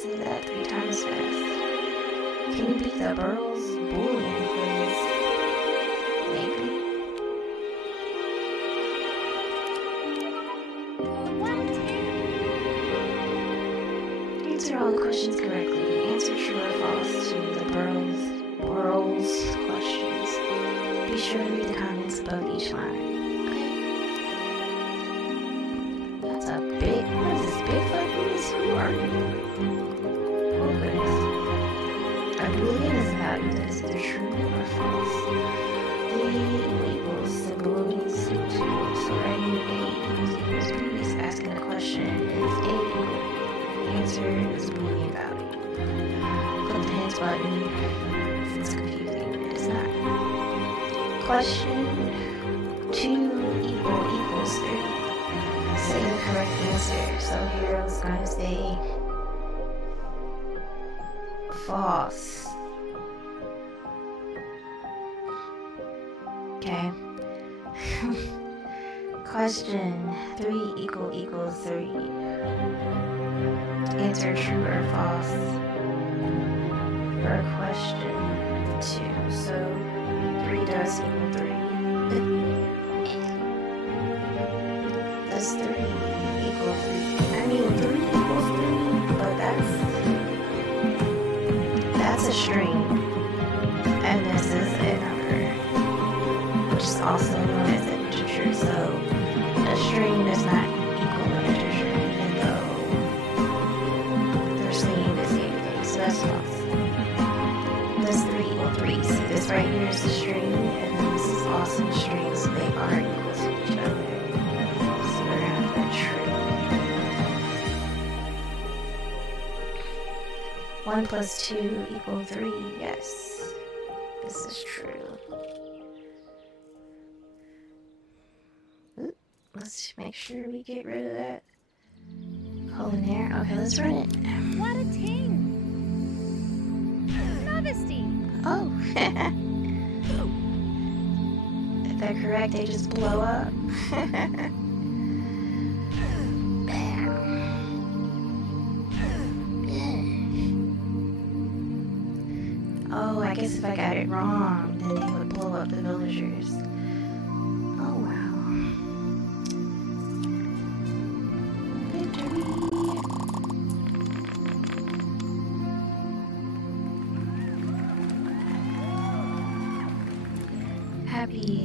Say that 3 times fast. Can you beat the Burls Boolean, please? Maybe. Answer all the questions correctly. Answer true or false to the Burls questions. Be sure to read the comments above each line. Okay? That's a big, what is this, big fuckers? Who are you? Oh goodness. A Boolean is a value that is either true or false. A equals the Boolean's 2. So writing A equals B is asking a question. Is A equal? The answer is a Boolean value. Click the hands button if it's confusing. It is not. Question 2 equals 3. Say the correct answer. So here I was going to say false. Okay. Question 3 equals 3. Answer true or false for question 2. So 3 does equal 3. Does 3 equal 3? I mean 3 equals 3, but that's a string. And this is a number, which is also known as an integer. So a string does not equal an integer, even though they're saying the same thing. So that's false. Does 3 equal 3? See, this right here is the string, and then this is also a string, so they are equal to each other. So we're gonna put true. 1 plus 2 equals 3. Yes, this is true. Ooh, let's make sure we get rid of that hole in there. Okay, let's run it. What a ting! Travesty! Oh. If they're correct, they just blow up. Oh, I guess if I got it wrong, then they would blow up the villagers. Oh, wow. Victory. Happy